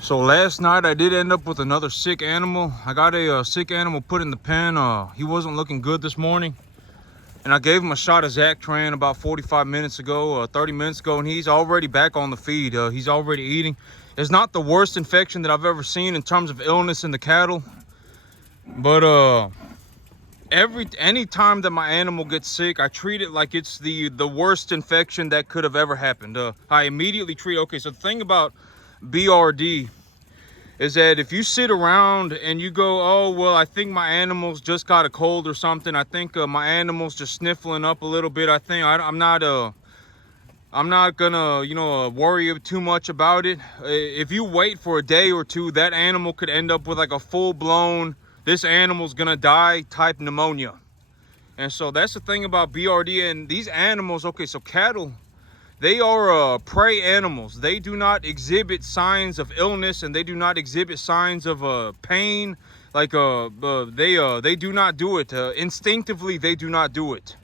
So last night I did end up with another sick animal. I got a sick animal put in the pen. He wasn't looking good this morning. And I gave him a shot of Zactran about 45 minutes ago, 30 minutes ago, and he's already back on the feed. He's already eating. It's not the worst infection that I've ever seen in terms of illness in the cattle. But any time that my animal gets sick, I treat it like it's the worst infection that could have ever happened. I immediately treat, okay, so the thing about BRD is that if you sit around and you go, oh, well, I think my animals just got a cold or something. I think my animal's just sniffling up a little bit. I think I'm not gonna, worry too much about it. If you wait for a day or two, that animal could end up with like a full-blown, this animal's gonna die type pneumonia. And so that's the thing about BRD. And these animals, okay, so cattle, they are prey animals. They do not exhibit signs of illness, and they do not exhibit signs of pain. Like they do not do it instinctively. They do not do it.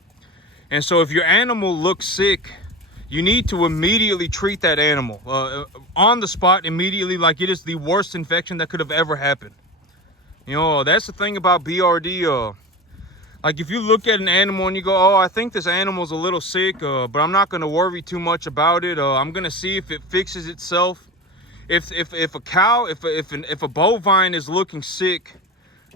And so if your animal looks sick, you need to immediately treat that animal on the spot, immediately, like it is the worst infection that could have ever happened. That's the thing about BRD. Like if you look at an animal and you go, oh, I think this animal's a little sick, but I'm not going to worry too much about it. I'm going to see if it fixes itself. If a cow, if a bovine is looking sick,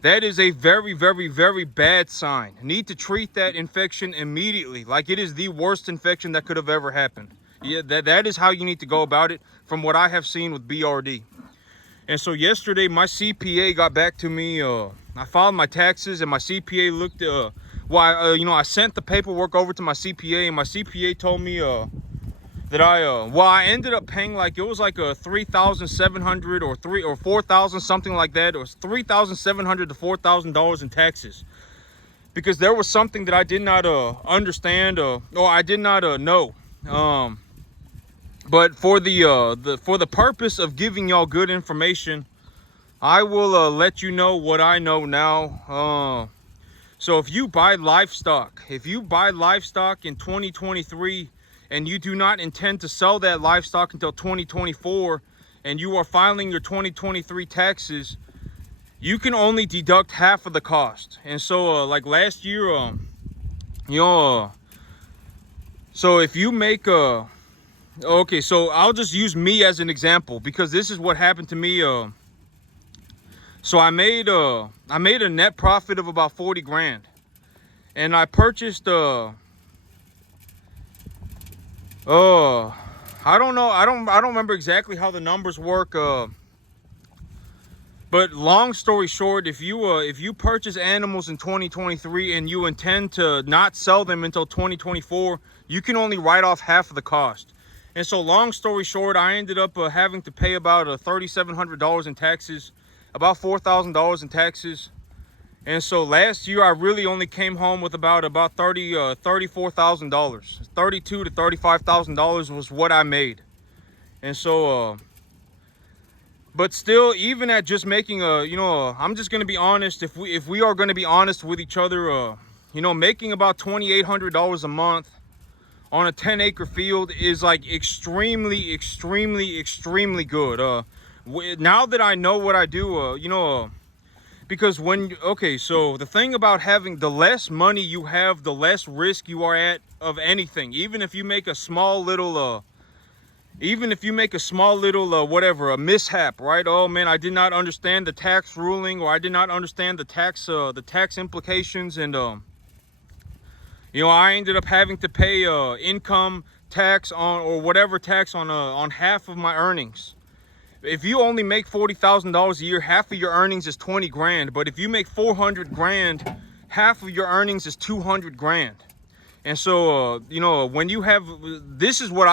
that is a very, very, very bad sign. Need to treat that infection immediately, like it is the worst infection that could have ever happened. Yeah, that is how you need to go about it from what I have seen with BRD. And so yesterday, my CPA got back to me. I filed my taxes, and my CPA looked. I sent the paperwork over to my CPA, and my CPA told me that I ended up paying like it was like a $3,700 or $4,000, something like that. It was $3,700 to $4,000 in taxes, because there was something that I did not understand or I did not know. But for the purpose of giving y'all good information, I will let you know what I know now. So if you buy livestock in 2023 and you do not intend to sell that livestock until 2024, and you are filing your 2023 taxes, you can only deduct half of the cost. And so like last year, so if you make okay, so I'll just use me as an example, because this is what happened to me. So I made a net profit of about 40 grand, and I purchased I don't know, I don't remember exactly how the numbers work, but long story short, if you purchase animals in 2023 and you intend to not sell them until 2024, you can only write off half of the cost. And so long story short, I ended up having to pay about $3,700 in taxes, about $4,000 in taxes. And so last year I really only came home with about $34,000. $32,000 to $35,000 was what I made. And so but still, even at just making I'm just going to be honest, if we are going to be honest with each other, making about $2,800 a month on a 10-acre field is like extremely, extremely, extremely good. Now that I know what I do, because so the thing about having, the less money you have, the less risk you are at of anything. Even if you make a small little, whatever, a mishap, right? Oh man, I did not understand the tax ruling, or I did not understand the tax implications, and I ended up having to pay income tax or whatever tax on half of my earnings. If you only make $40,000 a year, half of your earnings is 20 grand. But if you make 400 grand, half of your earnings is 200 grand. And so, when you have, this is what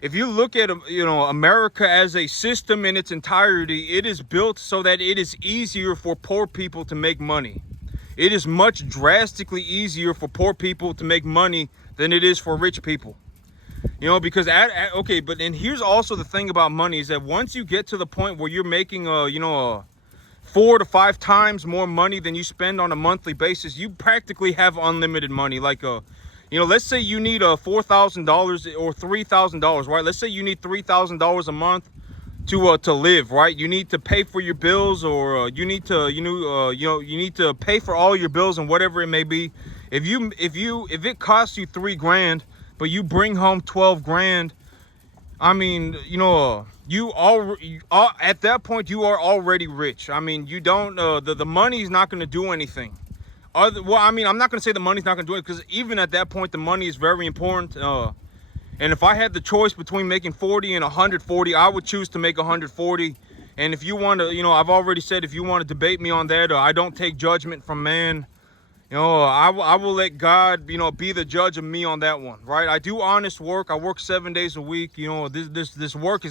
if you look at, America as a system in its entirety, it is built so that it is easier for poor people to make money. It is much drastically easier for poor people to make money than it is for rich people. Because but and here's also the thing about money, is that once you get to the point where you're making 4 to 5 times more money than you spend on a monthly basis, you practically have unlimited money. Like let's say you need $4,000 or $3,000, right? Let's say you need $3,000 a month to live, right? You need to pay for your bills, or you need to you need to pay for all your bills and whatever it may be. If it costs you 3 grand, but you bring home 12 grand, I mean, you all at that point you are already rich. I mean, you don't the money's not going to do anything. Well, I mean, I'm not going to say the money's not going to do it, because even at that point the money is very important. And if I had the choice between making 40 and 140, I would choose to make 140. And if you want to, I've already said, if you want to debate me on that, I don't take judgment from man. I will let God, be the judge of me on that one, right? I do honest work. I work 7 days a week. This work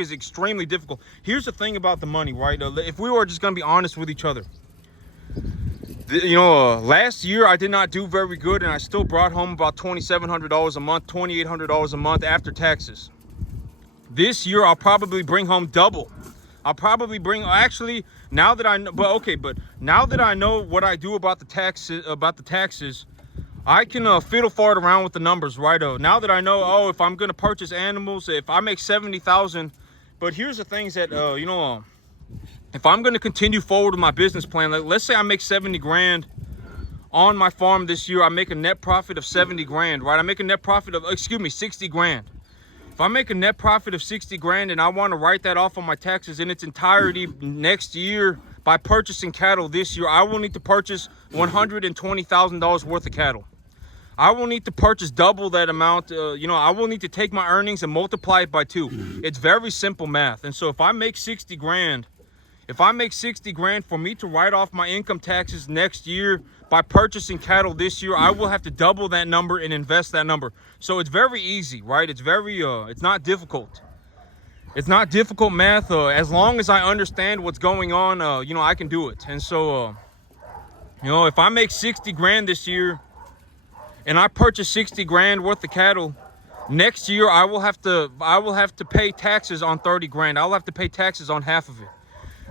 is extremely difficult. Here's the thing about the money, right? If we were just going to be honest with each other, last year I did not do very good, and I still brought home about $2,700 a month, $2,800 a month after taxes. This year I'll probably bring home double. I'll probably bring, actually, now that I know, but now that I know what I do about the taxes, I can fiddle fart around with the numbers, right? Now that I know, if I'm gonna purchase animals, if I make 70,000, but here's the things that if I'm going to continue forward with my business plan, like let's say I make 70 grand on my farm this year, I make a net profit of 70 grand, right? I make a net profit of, 60 grand. If I make a net profit of 60 grand and I want to write that off on my taxes in its entirety next year by purchasing cattle this year, I will need to purchase $120,000 worth of cattle. I will need to purchase double that amount. I will need to take my earnings and multiply it by 2. It's very simple math. And so if I make 60 grand, for me to write off my income taxes next year by purchasing cattle this year, I will have to double that number and invest that number. So it's very easy, right? It's very, it's not difficult. It's not difficult math. As long as I understand what's going on, I can do it. And so, if I make 60 grand this year and I purchase 60 grand worth of cattle, next year I will have to pay taxes on 30 grand. I'll have to pay taxes on half of it.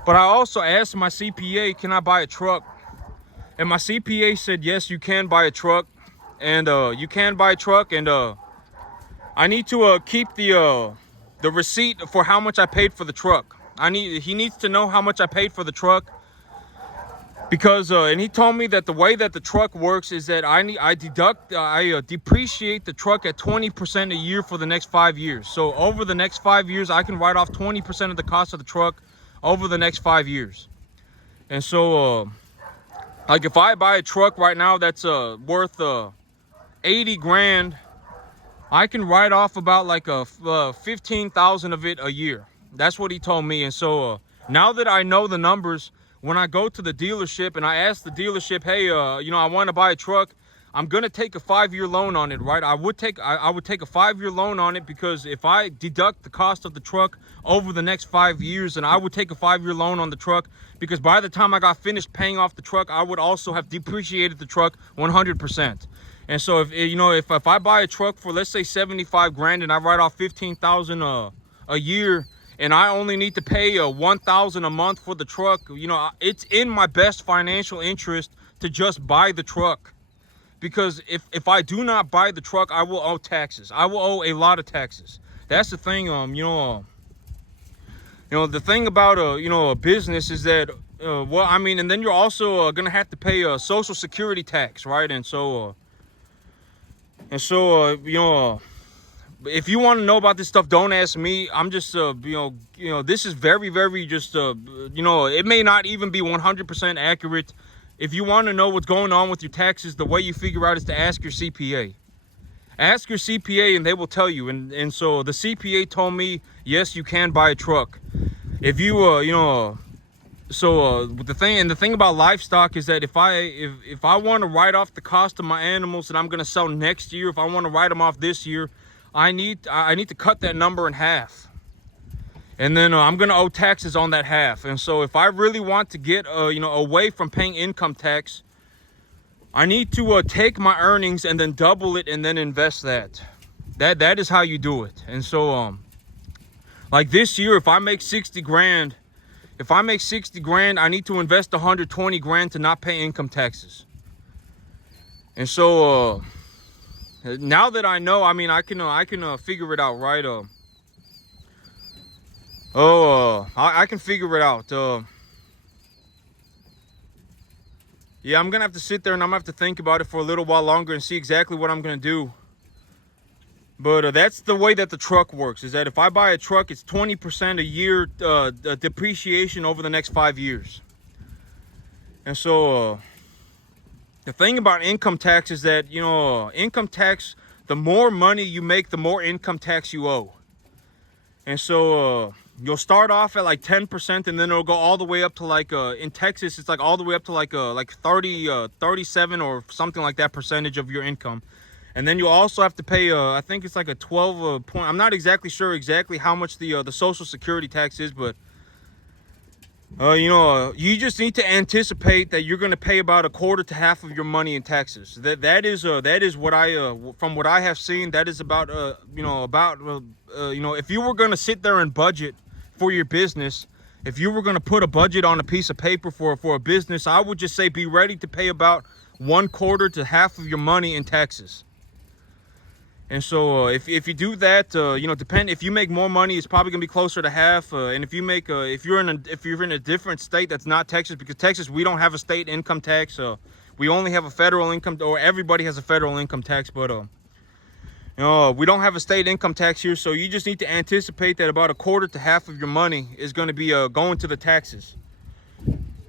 But I also asked my CPA, can I buy a truck? And my CPA said, yes, you can buy a truck. And you can buy a truck. And I need to keep the receipt for how much I paid for the truck. He needs to know how much I paid for the truck. Because, and he told me that the way that the truck works is that I depreciate the truck at 20% a year for the next 5 years. So over the next 5 years, I can write off 20% of the cost of the truck over the next 5 years. And so like if I buy a truck right now that's worth 80 grand, I can write off about like 15,000 of it a year. That's what he told me. And so now that I know the numbers, when I go to the dealership and I ask the dealership, hey, I want to buy a truck, I'm gonna take a 5-year loan on it, right? I would take a 5-year loan on it, because if I deduct the cost of the truck over the next 5 years, then I would take a 5-year loan on the truck, because by the time I got finished paying off the truck, I would also have depreciated the truck 100%. And so if I buy a truck for, let's say, 75 grand and I write off 15,000 a year, and I only need to pay 1,000 a month for the truck, it's in my best financial interest to just buy the truck. Because if I do not buy the truck, I will owe taxes. I will owe a lot of taxes. That's the thing. The thing about a business is that and then you're also gonna have to pay a Social Security tax, right? And so if you want to know about this stuff, don't ask me. I'm just this is very, very just it may not even be 100% accurate. If you want to know what's going on with your taxes, the way you figure out is to ask your CPA. Ask your CPA and they will tell you. And so the CPA told me, yes, you can buy a truck. If you, the thing about livestock is that if I want to write off the cost of my animals that I'm going to sell next year, if I want to write them off this year, I need to cut that number in half. And then I'm going to owe taxes on that half. And so if I really want to get, away from paying income tax, I need to take my earnings and then double it and then invest that. That is how you do it. And so, like this year, if I make 60 grand, I need to invest 120 grand to not pay income taxes. And so, now that I know, I can figure it out, right? I can figure it out. Yeah, I'm gonna have to sit there and I'm gonna have to think about it for a little while longer and see exactly what I'm gonna do. But that's the way that the truck works, is that if I buy a truck, it's 20% a year depreciation over the next 5 years. And so the thing about income tax is that, income tax, the more money you make, the more income tax you owe. And so you'll start off at like 10%, and then it'll go all the way up to like, in Texas, it's like all the way up to like 37 or something like that percentage of your income. And then you also have to pay, I think it's like a 12 point. I'm not exactly sure exactly how much the Social Security tax is, but you just need to anticipate that you're going to pay about a quarter to half of your money in taxes. That is what I from what I have seen, that is about if you were going to sit there and budget for your business, if you were going to put a budget on a piece of paper for a business, I would just say be ready to pay about 1/4 to half of your money in taxes. And so if you do that, if you make more money, it's probably gonna be closer to half. And if you're in a different state that's not Texas, because Texas, we don't have a state income tax. We only have a federal income, or everybody has a federal income tax, but we don't have a state income tax here. So you just need to anticipate that about a quarter to half of your money is going to be going to the taxes.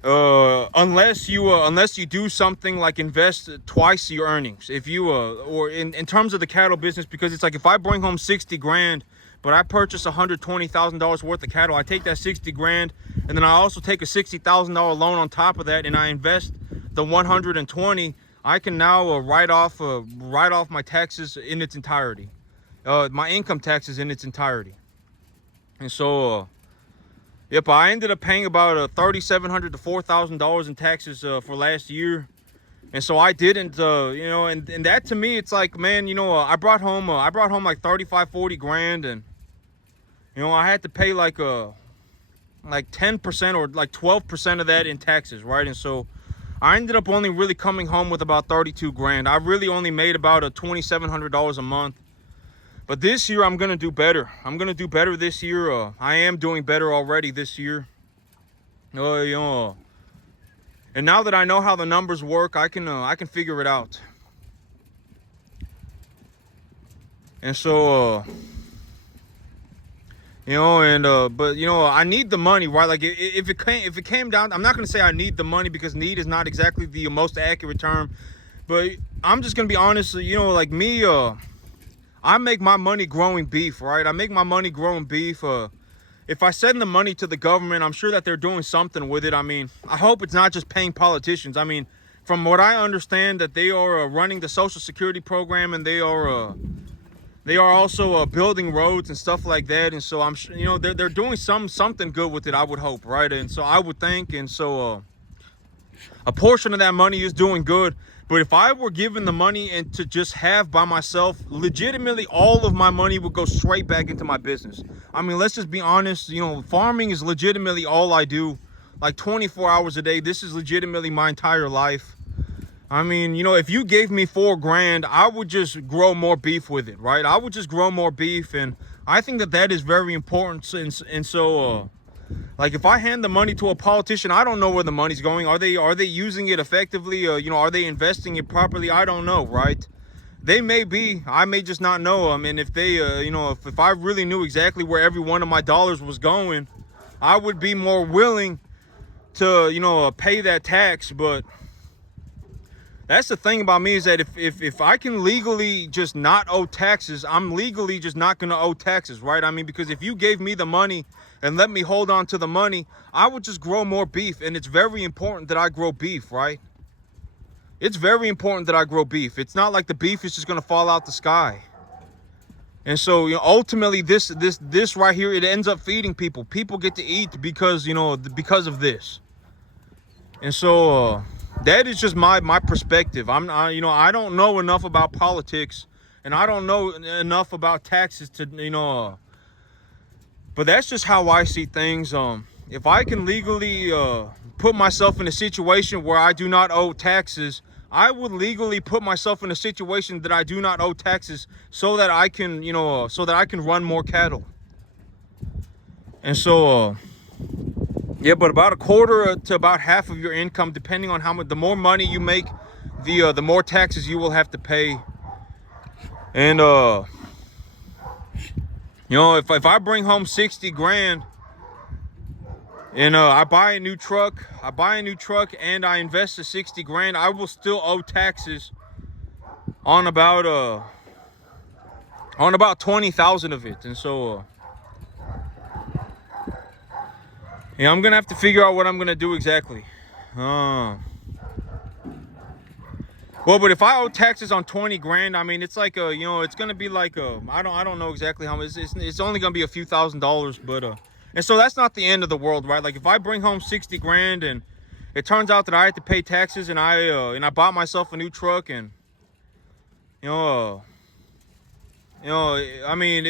Unless you do something like invest twice your earnings. If you or in terms of the cattle business, because it's like if I bring home 60 grand, but I purchase $120,000 worth of cattle, I take that 60 grand, and then I also take a $60,000 loan on top of that, and I invest the 120. I can now write off my taxes in its entirety, my income taxes in its entirety. And so yep, I ended up paying about $3,700 to $4,000 in taxes for last year. And so I didn't, and that to me, it's like, man, I brought home like 35, 40 grand, and I had to pay like 10% or like 12% of that in taxes, right? And so I ended up only really coming home with about 32 grand. I really only made about $2,700 a month. But this year, I'm going to do better. I'm going to do better this year. I am doing better already this year. And now that I know how the numbers work, I can figure it out. And so, but I need the money, right? Like if it came down, I'm not going to say I need the money, because need is not exactly the most accurate term. But I'm just going to be honest, like me, I make my money growing beef, right? I make my money growing beef. If I send the money to the government, I'm sure that they're doing something with it. I mean, I hope it's not just paying politicians. I mean, from what I understand, that they are running the Social Security program, and they are also building roads and stuff like that. And so I'm sure, they're doing something good with it, I would hope, right? And so I would think, and so a portion of that money is doing good. But if I were given the money and to just have by myself, legitimately all of my money would go straight back into my business. I mean, let's just be honest, farming is legitimately all I do, like 24 hours a day. This is legitimately my entire life. I mean, if you gave me 4 grand, I would just grow more beef with it, right? I would just grow more beef, and I think that is very important. And so like if I hand the money to a politician, I don't know where the money's going. Are they using it effectively? Are they investing it properly? I don't know, right? They may be. I may just not know. I mean, if they, if I really knew exactly where every one of my dollars was going, I would be more willing to, pay that tax. But that's the thing about me, is that if I can legally just not owe taxes, I'm legally just not going to owe taxes, right? I mean, because if you gave me the money and let me hold on to the money, I would just grow more beef. And it's very important that I grow beef, right? It's very important that I grow beef. It's not like the beef is just going to fall out the sky. And so, ultimately, this right here, it ends up feeding people. People get to eat because, because of this. And so, that is just my perspective. I don't know enough about politics, and I don't know enough about taxes to, but that's just how I see things. If I can legally put myself in a situation where I do not owe taxes, I would legally put myself in a situation that I do not owe taxes, so that I can, so that I can run more cattle. And so yeah, but about a quarter to about half of your income, depending on how much, the more money you make, the more taxes you will have to pay. And you know, if I bring home 60 grand and I buy a new truck, and I invest the 60 grand, I will still owe taxes on about 20,000 of it. And so yeah, I'm gonna have to figure out what I'm gonna do exactly. Well, but if I owe taxes on 20 grand, I mean, it's like you know, it's gonna be like I don't know exactly how much. It's only gonna be a few $1,000s, but and so that's not the end of the world, right? Like if I bring home 60 grand and it turns out that I had to pay taxes, and I bought myself a new truck, and you know, I mean,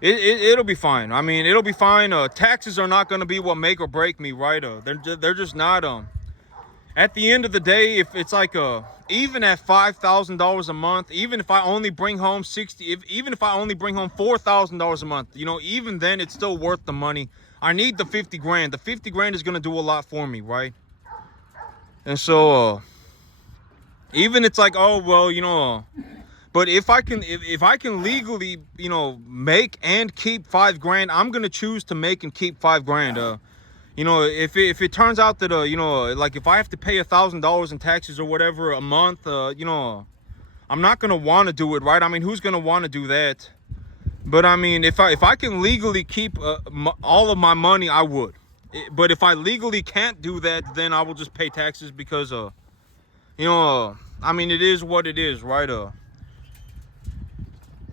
it'll be fine. I mean, it'll be fine. Taxes are not gonna be what make or break me, right? They're just not. At the end of the day, if it's like even at $5,000 a month, even if I only bring home even if I only bring home $4,000 a month, you know, even then it's still worth the money. I need the 50 grand. The 50 grand is gonna do a lot for me, right? And so even it's like, oh well, you know, but if I can legally, you know, make and keep 5 grand, I'm gonna choose to make and keep 5 grand. You know, if it turns out that you know, like if I have to pay $1,000 in taxes or whatever a month, you know, I'm not gonna want to do it, right? I mean, who's gonna want to do that? But I mean, if I can legally keep all of my money, I would. But if I legally can't do that, then I will just pay taxes because you know, I mean, it is what it is, right?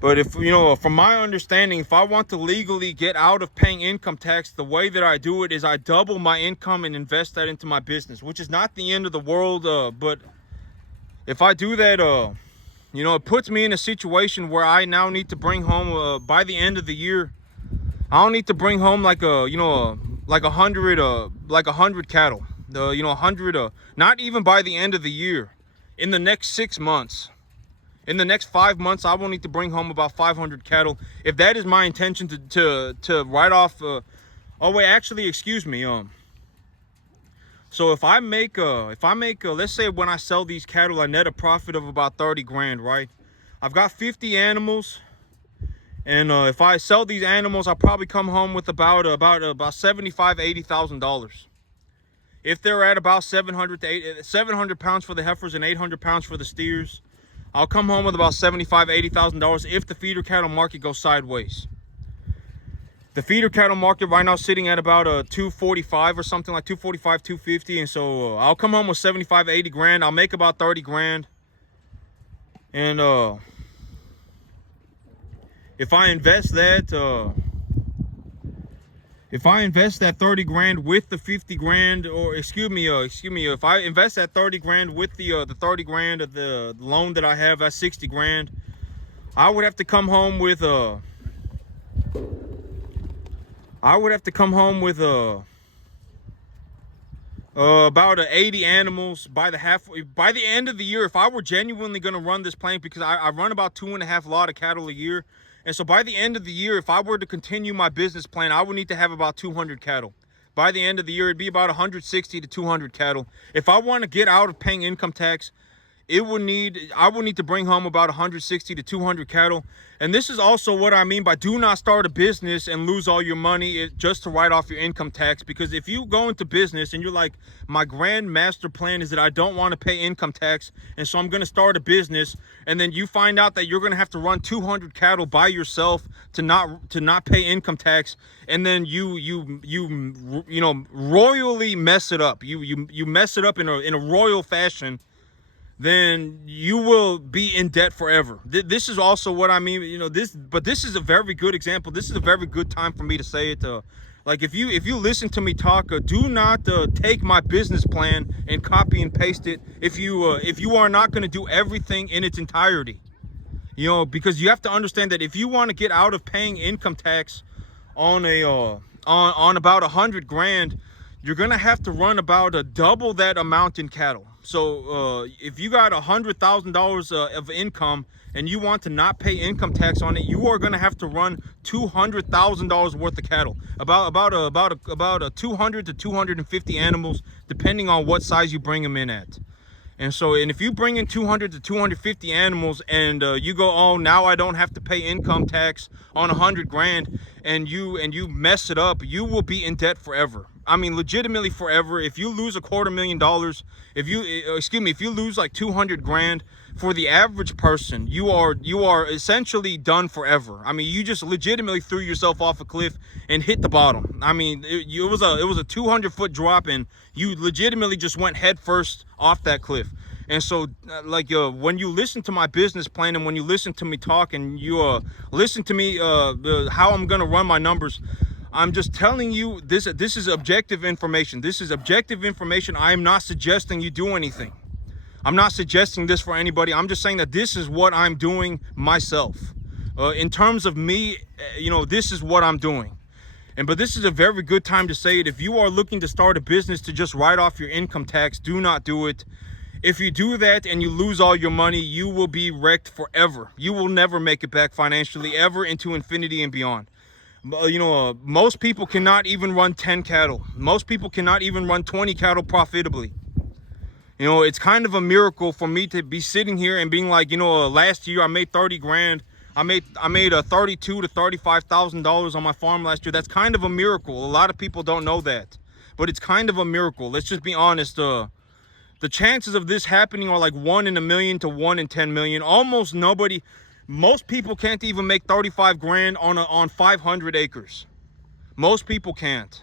But if, you know, from my understanding, if I want to legally get out of paying income tax, the way that I do it is I double my income and invest that into my business, which is not the end of the world. But if I do that, you know, it puts me in a situation where I now need to bring home, by the end of the year, I don't need to bring home like you know, like 100 cattle. You know, 100, not even by the end of the year. In the next 6 months. In the next 5 months, I will need to bring home about 500 cattle. If that is my intention to write off. Oh wait, actually, excuse me. So if I make let's say when I sell these cattle, I net a profit of about 30 grand, right? I've got 50 animals, and if I sell these animals, I'll probably come home with about $75,000-$80,000. If they're at about 700 pounds for the heifers and 800 pounds for the steers, I'll come home with about $75,000-$80,000 if the feeder cattle market goes sideways. The feeder cattle market right now is sitting at about 245 or something, like 245, 250, and so I'll come home with 75, 80 grand. I'll make about 30 grand. And if I invest that 30 grand with the 50 grand, or excuse me, if I invest that 30 grand with the 30 grand of the loan that I have, that's 60 grand. I would have to come home with about 80 animals by the end of the year. If I were genuinely going to run this plant, because I run about 2.5 lot of cattle a year. And so by the end of the year, if I were to continue my business plan, I would need to have about 200 cattle. By the end of the year, it'd be about 160 to 200 cattle. If I want to get out of paying income tax, I would need to bring home about 160 to 200 cattle. And this is also what I mean by do not start a business and lose all your money just to write off your income tax. Because if you go into business and you're like, my grand master plan is that I don't want to pay income tax, and so I'm going to start a business, and then you find out that you're going to have to run 200 cattle by yourself to not pay income tax, and then you know, royally mess it up. You mess it up in a royal fashion, then you will be in debt forever. This is also what I mean, you know, but this is a very good example. This is a very good time for me to say it. Like if you listen to me talk, do not take my business plan and copy and paste it if you are not going to do everything in its entirety. You know, because you have to understand that if you want to get out of paying income tax on about 100 grand, you're gonna have to run about double that amount in cattle. So if you got $100,000 of income and you want to not pay income tax on it, you are gonna have to run $200,000 worth of cattle, about 200 to 250 animals, depending on what size you bring them in at. And if you bring in 200 to 250 animals and you go, oh, now I don't have to pay income tax on 100 grand, and you mess it up, you will be in debt forever. I mean, legitimately forever. If you lose $250,000, if you lose like 200 grand, for the average person, you are essentially done forever. I mean, you just legitimately threw yourself off a cliff and hit the bottom. I mean, it was a 200-foot drop, and you legitimately just went head first off that cliff. And so, when you listen to my business plan and when you listen to me talk and you listen to me how I'm gonna run my numbers, I'm just telling you this is objective information. This is objective information. I am not suggesting you do anything. I'm not suggesting this for anybody. I'm just saying that this is what I'm doing myself. In terms of me, this is what I'm doing. But this is a very good time to say it. If you are looking to start a business to just write off your income tax, do not do it. If you do that and you lose all your money, you will be wrecked forever. You will never make it back financially, ever, into infinity and beyond. Most people cannot even run 10 cattle. Most people cannot even run 20 cattle profitably. It's kind of a miracle for me to be sitting here and being like, last year I made 30 grand. I made $32,000 to $35,000 on my farm last year. That's kind of a miracle. A lot of people don't know that, but it's kind of a miracle. Let's just be honest. The chances of this happening are like 1 in a million to 1 in 10 million. Almost nobody. Most people can't even make 35 grand on 500 acres. Most people can't.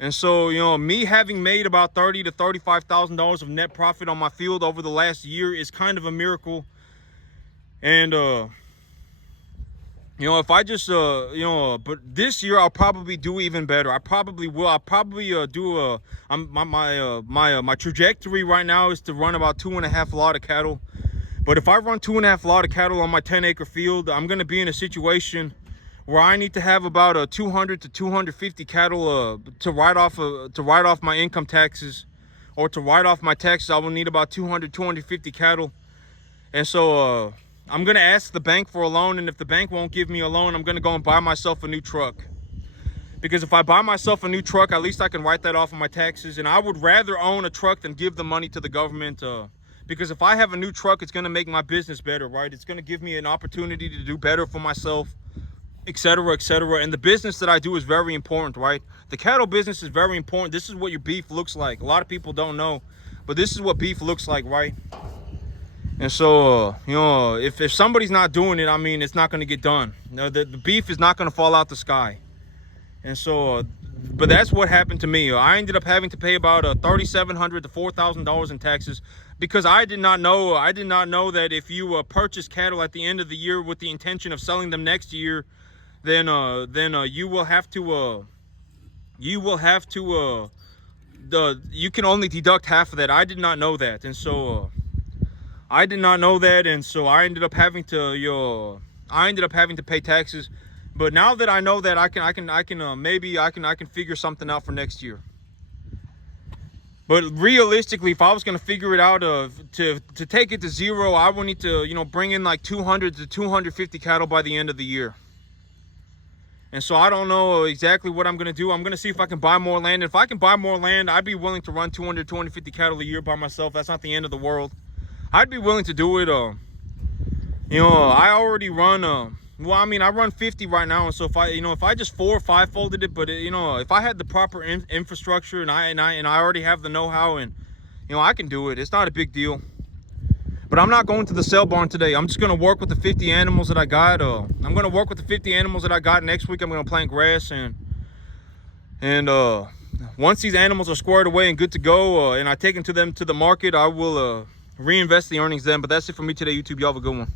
And so, me having made about $30,000 to $35,000 of net profit on my field over the last year is kind of a miracle. And, if I just, but this year I'll probably do even better. I probably will. I'll probably do my trajectory right now is to run about 2.5 lot of cattle. But if I run 2.5 lot of cattle on my 10-acre field, I'm going to be in a situation where I need to have about 200 to 250 cattle to write off my income taxes, or to write off my taxes. I will need about 200, 250 cattle. And so I'm going to ask the bank for a loan, and if the bank won't give me a loan, I'm going to go and buy myself a new truck. Because if I buy myself a new truck, at least I can write that off of my taxes. And I would rather own a truck than give the money to the government. Because if I have a new truck, it's going to make my business better, right? It's going to give me an opportunity to do better for myself, etc., etc. And the business that I do is very important, right? The cattle business is very important. This is what your beef looks like. A lot of people don't know, but this is what beef looks like, right? And so, if somebody's not doing it, I mean, it's not going to get done. The beef is not going to fall out the sky. And so, but that's what happened to me. I ended up having to pay about $3,700 to $4,000 in taxes, because I did not know that if you purchase cattle at the end of the year with the intention of selling them next year, then you will have to you can only deduct half of that. I did not know that, and so I ended up having to pay taxes. But now that I know that, I can figure something out for next year. But realistically, if I was going to figure it out, to take it to zero, I would need to bring in like 200 to 250 cattle by the end of the year. And so I don't know exactly what I'm going to do. I'm going to see if I can buy more land. If I can buy more land, I'd be willing to run 200, 250 cattle a year by myself. That's not the end of the world. I'd be willing to do it. I already run, I run 50 right now. And so if I just 4 or 5 folded it, but if I had the proper infrastructure and I already have the know-how, and I can do it. It's not a big deal. But I'm not going to the sale barn today. I'm just going to work with the 50 animals that I got. I'm going to work with the 50 animals that I got. Next week, I'm going to plant grass. And once these animals are squared away and good to go, and I take them to the market, I will reinvest the earnings then. But that's it for me today, YouTube. Y'all have a good one.